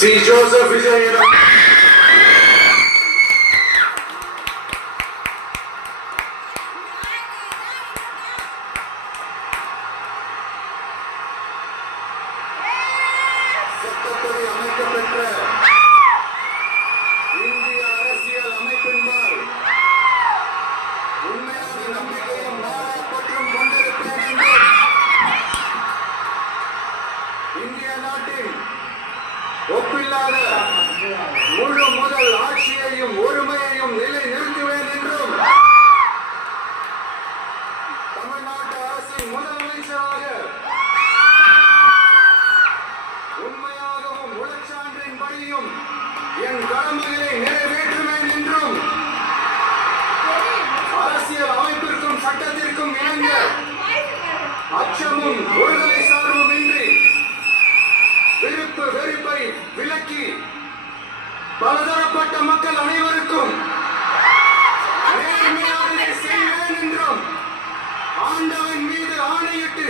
C Joseph விஜயனிடம் சட்டப்படி அமைக்கப்பெற்ற இந்திய அரசியல் அமைப்பின்பால் உண்மையான நம்பிக்கையும் நாடாப்பற்றும் கொண்டிருப்பேன் என்றும் இந்திய நாட்டின் ஒப்பில்லாத முழு முதல் ஆட்சியையும் ஒருமையையும் நிலை நிறுத்துவேன் என்றும் தமிழ்நாட்டு அரசின் முதலமைச்சராக உண்மையாகவும் உளச்சான்றின்படியும் என் கடமைகளை நிறைவேற்றுவேன் என்றும் அரசியல் அமைப்பிற்கும் சட்டத்திற்கும் இணங்க அச்சமும் ஒருதலை சார்பும் இன்றி விருப்பு வெறுப்பை விலக்கி பலதரப்பட்ட மக்கள் அனைவருக்கும் நேர்மையானதை செய்வேன் என்றும் ஆண்டவன் மீது ஆணையிட்டு